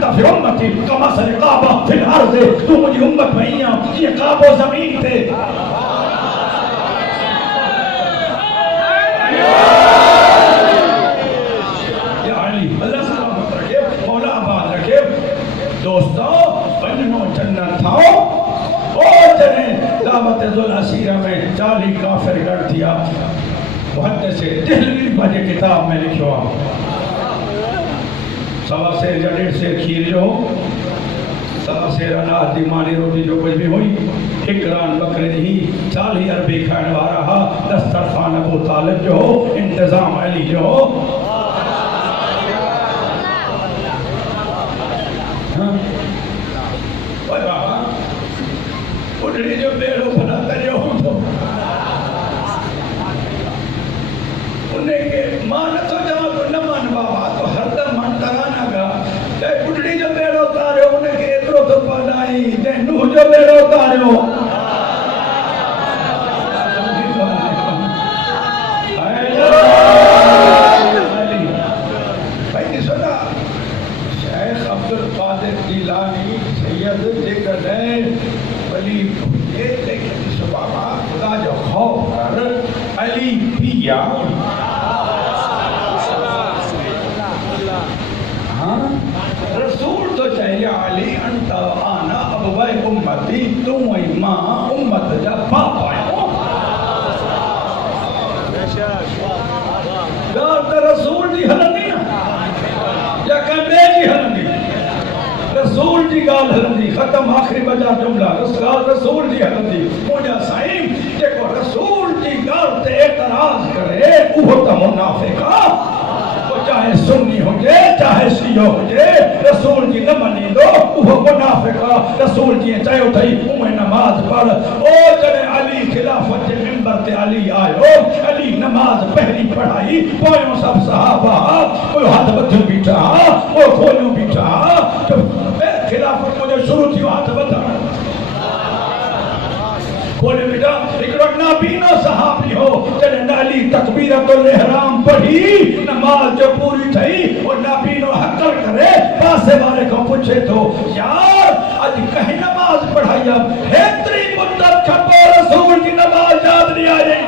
انت فی امتی کمثل قابہ فی الارض، تو مجھے امت میں ہی یہ قاب و زمین تھے. یا علی اللہ سلامت رکھے، مولا آباد رکھے. دوستو بنو جنت تھاؤ او جنہیں دعوت ذوالعسیرہ میں 40 کافر گڑ دیا. محدث دہلوی بھاجے کتاب میں لکھو سوا سیر یا 1.5 سیر کھیر جو سوا سیر اناج دی مانی روٹی جو کچھ بھی ہوئی، اکران بکرے دی 40 عربی کھانے وارا ہا، دسترخوان ابو طالب جو ہو، انتظام علی جو ہو. اوہ بابا اٹھنی جو بیڑو بناتا جو ہوں تو انہیں کہ ماں نہ تو جمع کو نہ مان بابا تو ہر در مان ترانا گا. اٹھنی جو بیڑو اتارے ہو انہیں کہ اترو تو پانائی دے نوح جو بیڑو اتارے ہو. بھائی سنا شیخ عبدالقادر جیلانی سید ذکرین ولی یہ لیکن سبابا خدا جو خوف کر علی پیا رسول تو چاہیے علی انت آنا ابوائے امتی تم ای ماں امت جا باپ آئے ہو. گار تا رسول جی ہلندی نا یا کندے جی ہلندی، رسول جی گال ہلندی. ختم آخری بجا جملہ رسول جی ہلندی. موجہ سائیم دیکھو رسول جی گال تے اعتراض کرے وہ تا منافقہ، چاہے سنی ہوجے چاہے شیعہ ہوجے، رسول جی نہ منی دو وہ منافقہ. رسول جی چاہے اٹھائی انہیں نماز پڑھ. او جنے علی خلافت کے ممبر تے علی آئے، علی نماز پہلی پڑھائی، پویوں سب صحابہ کوئی ہاتھ بدھو بیٹھا کوئی کھولوں بیٹھا. خلافت مجھے شروع تھی ہاتھ بدھا بولے بیٹا ایک رکنا بینو صحابی ہو جنہیں علی تکبیرت الاحرام پڑھی نماز جو پوری تھی اور نبینو حقل کرے پاسے والے کو پوچھے تو یار آج کہیں نماز پڑھائی اب ہیتری مدت کھپو رسول کی نماز یاد نہیں آئی.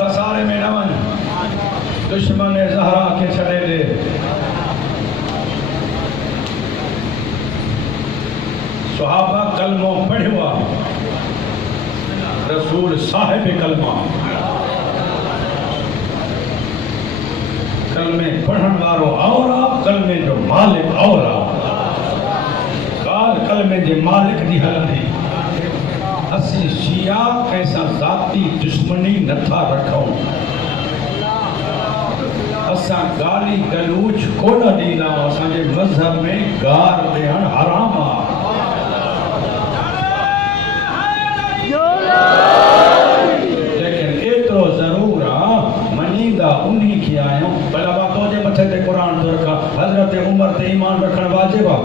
بسارے میں نمن دشمن زہرا کے چلے لے صحابہ کلموں پڑھوا رسول صاحب کلمہ کلمے پڑھن وارو اور آپ کلمے جو مالک اور آپ کال کلمے جو مالک دی حلندی. اسی شیعہ کیسا ذاتی دشمنی نتھا رکھوں، اساں گالی گلوچ کو نہ دینا. اساں جے مذہب میں گار دہن حرام آ. لیکن اترو ضرور منیدہ انہی کی آئیں بلا باتوں جے مٹھے تے قرآن تو رکھا. حضرت عمر تے ایمان رکھن واجب آ.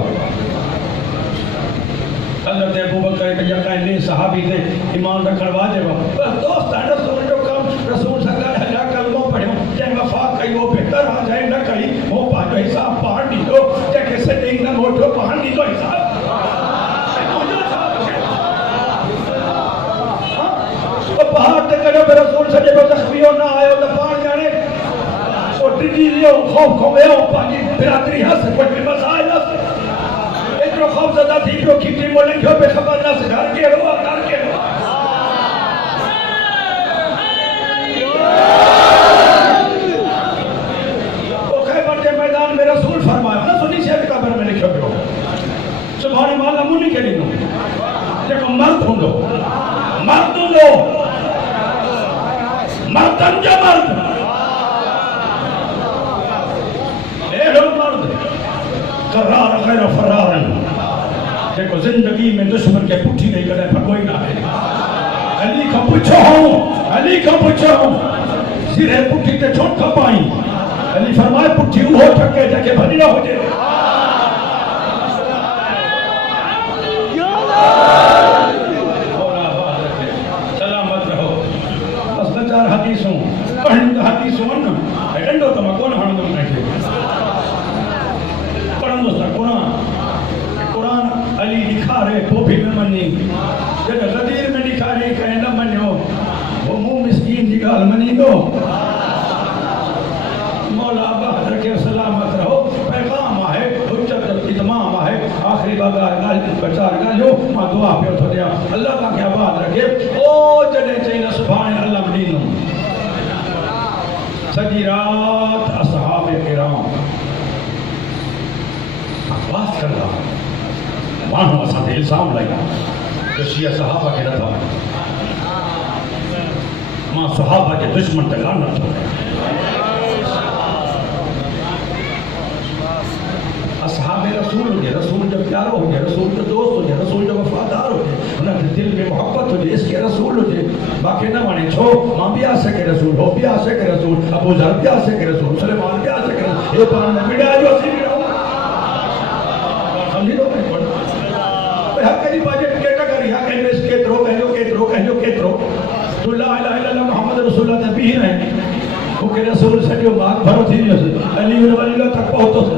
حضرت ابوبکر تے یقین لے صحابی تے ایمان رکھن واجب آ. بس دوست ہے رسول جو کام رسول سکر ہے کلموں پڑھوں جے وفاق کئی وہ بہتر آ جائے نہ کئی وہ پاجو حساب پہاڑ نہیں دو جے کسے دیکھ نہ موٹو پہاڑ نہیں دو حساب. پہاڑ تے کرو پہ رسول سے جب زخمیوں نہ آئے ہو تو پہاڑ جانے اور ٹھیٹی لیو خوف کھوئے ہو پانی برادری ہس کوئی بھی مسائل ہس اترو خوف زدہ تھی جو کھٹی مولیں گھو پہ خبر نہ سے گھر کے رو گھر کے رو. وہ خیبر کے میدان میں رسول فرمایا نا سنی شہر قبر میں لکھو گے سبحانی مالا منی کے لئے دیکھو مرد ہوں دو مرد ہوں دو مردن جو مرد ایڑو مرد قرار غیر فرارن. دیکھو زندگی میں دشمن کے پٹھی نہیں کرے پھگوئی نہ ہے. علی کا پوچھو ہوں علی کا پوچھو ہوں سرے پٹھی تے چھوٹ کھا پائیں. علی فرمائے پٹھی وہ ٹھکے جاکے بھنی نہ ہو جائے. حدیثوں پڑھن حدیث ون ڈنڈو تما کون ہڑندو نہیں پڑھن دوستا قرآن علی دکھارے وہ بھی میں منی جب غدیر میں دکھارے کہیں نہ منو وہ منہ مسکین دی گال منی دو مولا بہادر کے سلامت رہو پیغام ہے حجت اتمام ہے آخری بات گال بچار گالو ماں دعا پہ تو دیا اللہ کا کیا بات رکھے او جڑے چاہیے سبحان اللہ مدینہ سجی رات اصحاب کرام بات کر رہا مانو اساں تے الزام لگا کہ شیعہ صحابہ کے رضا ماں صحابہ کے دشمن تے لعنت اصحاب رسول ہو جائے رسول جب پیارا ہو جائے رسول جب دوست ہو جائے رسول جب وفادار ہو جائے انہاں کے دل میں محبت ہو جائے اس کے رسول ہو جائے باقی نہ مانے چھو ماں بھی آ سکے رسول ہو بھی آ سکے رسول ابو ذر بھی آ سکے رسول سلیمان بھی آ سکے رسول یہ پران میں بڑا جو اسی بھی رہو سمجھی لو میں پڑھا حق کہیں باجے کیٹاگری حق کہیں اس کیترو تو لا الہ الا اللہ محمد رسول اللہ تبھی رہے وہ کہ رسول سجو بات بھرو تھی علی ولی اللہ تک پہنچو سے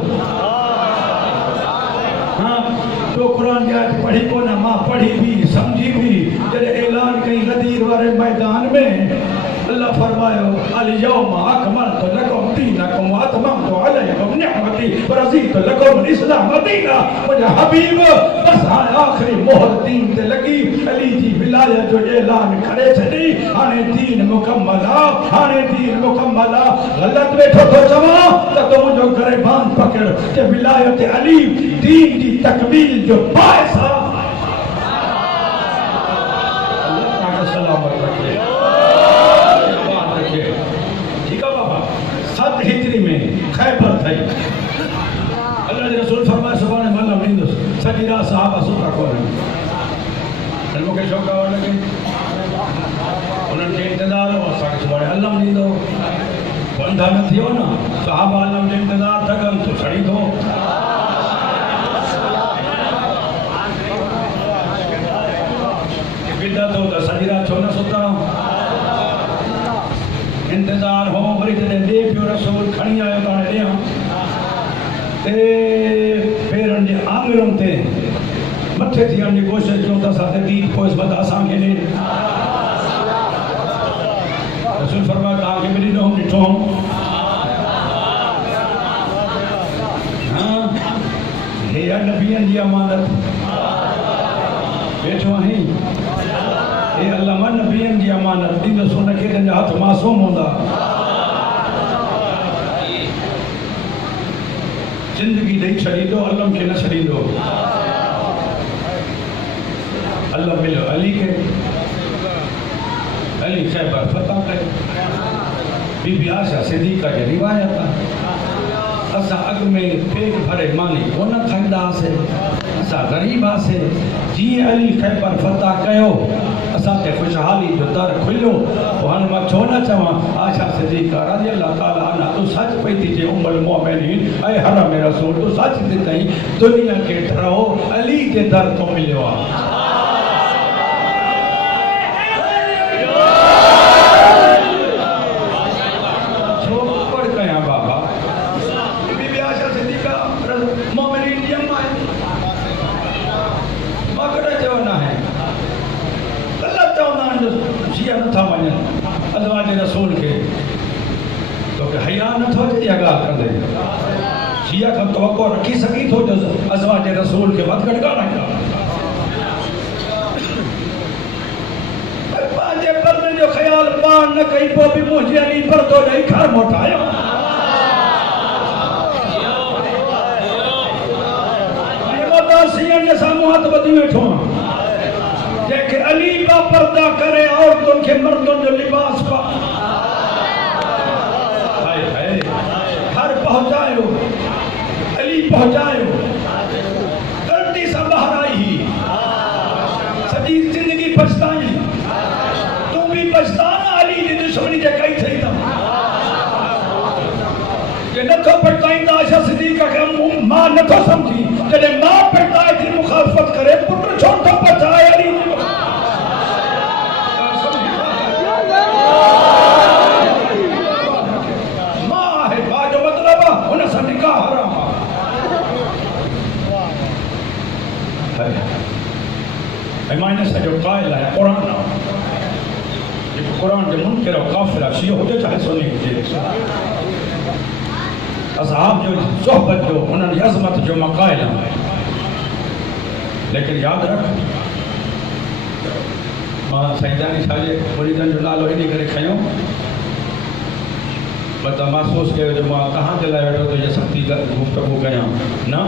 تو قرآن کی آیت پڑھی کو نہ ماں پڑھی بھی سمجھی بھی جب اعلان کہیں غدیر والے میدان میں اللہ فرمائے الیوم اکملت لکم دینکم واتممت علیکم نعمتی ورضیت لکم الاسلام دینا مجھے حبیب بس آخری مہر دین تے لگی علی جی ولایت جو اعلان کھڑے چھڑی آنے دین مکملا غلط بیٹھو تو جمع تو تم جو کرے باندھ پکڑ کہ ولایت علی دین کی تکمیل جو باعث اللہ تعالی سلامت رکھے ہجری میں خیبر تھئی اللہ کے رسول فرمائے سبحان اللہ ملیندس سجی رات صحابہ ستا کو رہے علموں کے شوق آوار لگے انہوں کے انتظار ہو ساکے سبحان اللہ ملیندو بندھا نہ تھی ہو نا صحابہ اللہ کے انتظار تھگن تو چھڑی دو بدت ہو تو سجی رات چھوڑنا ستا انتظار ہو بری جنے دے پیو رسول کھڑی آئے تانے دیا تے پیرن جے آنگروں تے مٹھے تھی انجی کوشش جو تا ساتھ دید کو اس بدا سانگے لے رسول فرمایا کہا کہ میری نوم نٹھوں یہ نبیان جی امانت بیٹھو ہیں اے اللہ من نبیان جی امانت دین سونا کے دن ہاتھ معصوم ہوندا زندگی نہیں چھڑی دو علم کے نہ چھڑی دو اللہ ملو علی کے علی خیبر فتح کرے بی بی عائشہ صدیقہ کے روایت اسا اگ میں پیٹ بھرے مانی کونا کھندا سے اسا غریب سے جی علی خیبر فتح کیو اسا تے خوشحالی جو در کھلو وہاں میں چھونا چاہاں عائشہ صدیقہ رضی اللہ تعالیٰ عنہ تو سچ پیتی جے ام المومنین اے حرم رسول تو سچ دیتا ہی دنیا کے ڈرو علی کے در تو ملوا شیعہ نہ تھا مانن ازواج رسول کے تو کہ حیاء نہ تھو جی اگاہ کر دے شیعہ کا توقع رکھی سکی تھو جو ازواج رسول کے بعد گڑگا نہیں کر باجے پر نے جو خیال پان نہ کہیں وہ بھی مجھے علی پر تو نہیں گھر موٹایا یہ بتا سیاں جیسا موہت بدی بیٹھو کہ علی با پردہ کرے عورتوں کے مردوں جو لباس پا گھر پہنچائے ہو علی پہنچائے ہو غلطی سے باہر آئی ہی سجی زندگی پچھتائی تم بھی پچھتانا علی دی دشمنی جے کئی تھی تھا کہ نہ تو پڑھتائیں دا عائشہ صدیقہ کہ ماں نہ تو سمجھی کہ ماں پڑھتائیں تھی مخالفت کرے پتر چھوڑ تو پچھائے علی شیعہ ہو جائے چاہے سنی ہو جائے اصحاب جو صحبت جو انہوں نے عظمت جو مقائل ہیں لیکن یاد رکھ ماں سیدانی شاہی مریدن جو نالو ہی نہیں کرے کھائیوں بتا محسوس کے جو ماں کہاں چلائے بیٹھو تو یہ سختی گفتگو گیا نا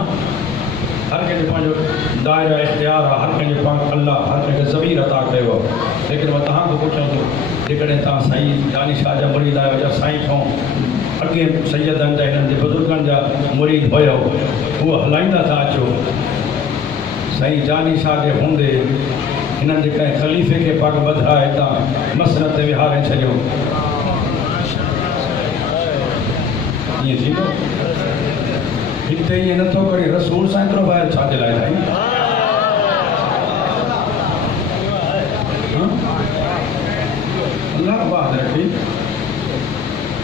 ہر کے جو پانچ دائرہ اختیار ہے ہر کے جو پانچ اللہ ہر کے ضمیر عطا کرے ہو لیکن وہ تہاں کو پوچھوں تو جکڑے تاں سائیں دانی شاہ جا مرید آئے وجہ سائیں کھوں اگے سیدن جا ہنن دے بزرگن جا مرید ہویا ہو وہ ہلائندہ تھا اچھو سائیں جانی شاہ دے ہوندے ہنن دے کہیں خلیفے کے پاک بدھائے تاں مسنت دے وہاریں چھجو یہ تھی نا ہتے یہ نہ تو کری رسول سائیں تو باہر چھا دلائے تھا اللہ کو بات رکھی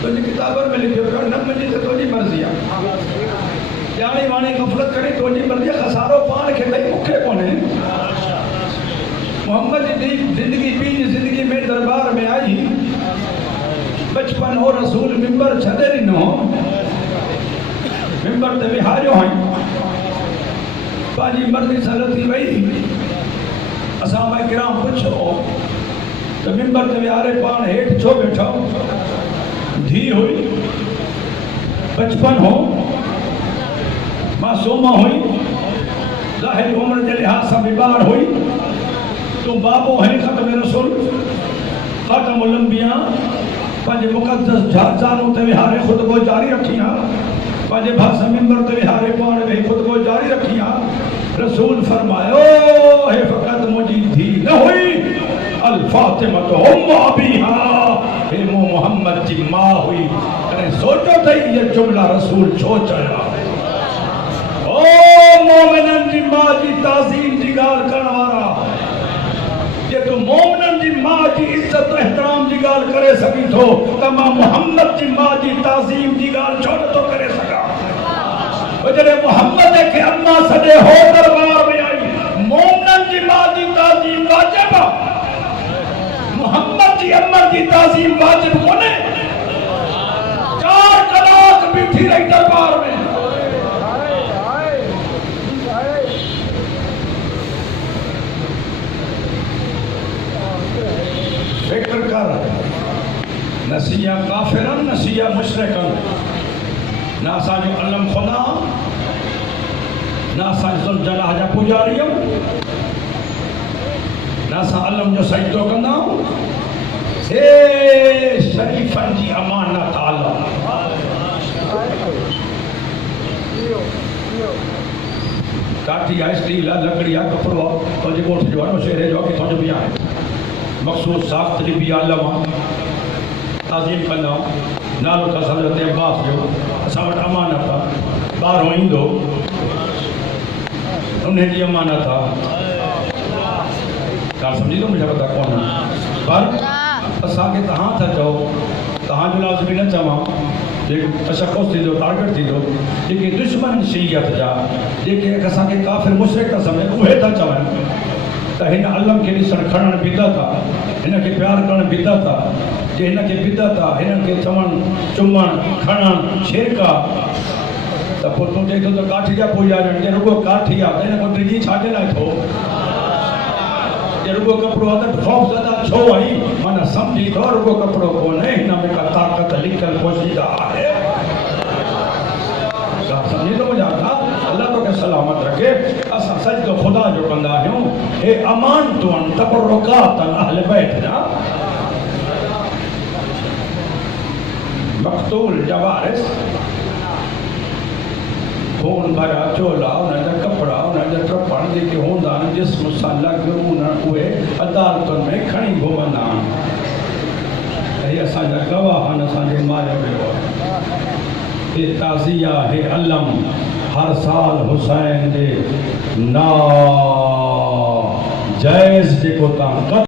تو یہ کتابر میں لکھے ہوگا نب مجھے تو جی مرضی ہے یعنی وانی غفلت کری تو جی مرضی خسارو پان کے لئے مکھے کونے محمد دی زندگی پینی زندگی میں دربار میں آئی بچپن ہو رسول ممبر چھدے نہیں ہو ممبر تے بہاریوں ہیں پاجی مرضی سلطی وئی اسامہ کرام پوچھو تو ممبر تے بہارے پان ہیٹ چھو بیٹھا دھی ہوئی بچپن ہو معصومہ ہوئی ظاہر عمر کے لحاظ سے بیمار ہوئی تم بابو ہیں ختم رسول خاتم الانبیاء پانچ مقدس جانوں تے بہارے خطبہ جاری رکھیاں پانچ بھاسا ممبر تے بہارے پان میں خطبہ جاری رکھیاں رسول فرمائے او ہے فقط مجھے دھی نہ ہوئی الفاطمہ تو ام ابیہا اے محمد جی ماں ہوئی کریں سوچو تھے یہ جملہ رسول چھو چاہا او مومنن جی ماں جی تعظیم جی گال کرنوارا یہ تو مومنن جی ماں جی عزت و احترام جی گال کرے سکی تو تمام محمد جی ماں جی تعظیم جی گال چھوڑ تو کرے سکا وجہ محمد ہے کہ اماں صدے ہو دربار میں آئی مومنن جی ماں جی تعظیم واجب محمد جی امر جی تعظیم واجب ہونے 4 کلاک بھی تھی رہی دربار میں فکر کر نسیہ کافرن نسیہ مشرکن ناسا جو علم خدا ناسا ذل جلال جا پجاریم ناسا علم جو سجدو کنا اے شریفن جی امانت عالم کاٹھی آئسٹیلا لکڑیا کپڑا تو جی کوٹ جو ہے شہرے جو کہ تو بھی آئے مخصوص ساخت بھی عالم تعظیم کرنا نالو تھا حضرت عباس جو سامت امانت تھا باروں ایندو انہیں جی امانت تھا کار سمجھی تو مجھے پتا کون ہے پر اسا کے تہاں تھا جو تہاں جو لازمی نہ چاہاں لیکن تشخص تھی دو ٹارگٹ تھی دو لیکن دشمن شیعت جا لیکن اسا کے کافر مشرک کا سمجھ اوہے تھا چاہیں تا ہن علم کے لسن کھڑن بیدا تھا ہن کے پیار کرن بیدا تھا کہ ہن کے بیدا تھا ہن کے چمن چمن کھڑن شرکا تا پتوں تے تو کاٹھی جا پویا جن رگو کاٹھی آ تے کو تجی چھاٹے نہ تھو یہ رگو کپڑو ہتھ خوف زدہ چھو آئی مانا سمجھی تو رگو کپڑو کو نہیں ہن میں کا طاقت لکھل پوشیدہ ہے سمجھی تو مجھے آتا اللہ تو کہ سلامت رکھے اسا سجد خدا جو کندہ ہوں اے امان تو ان تبرکات اہل بیت نا مقتول جوارس خون بھرا چولا انہیں جا کپڑا انہیں جا ٹرپان دے کے ہوندان جسم سالہ گرونہ ہوئے عدالتوں میں کھڑی گھومنان یہ اسا جا گواہان اسا جے مارے میں ہو یہ تعزیہ ہے علم ہر سال حسین دے نا جائز دے کو تاں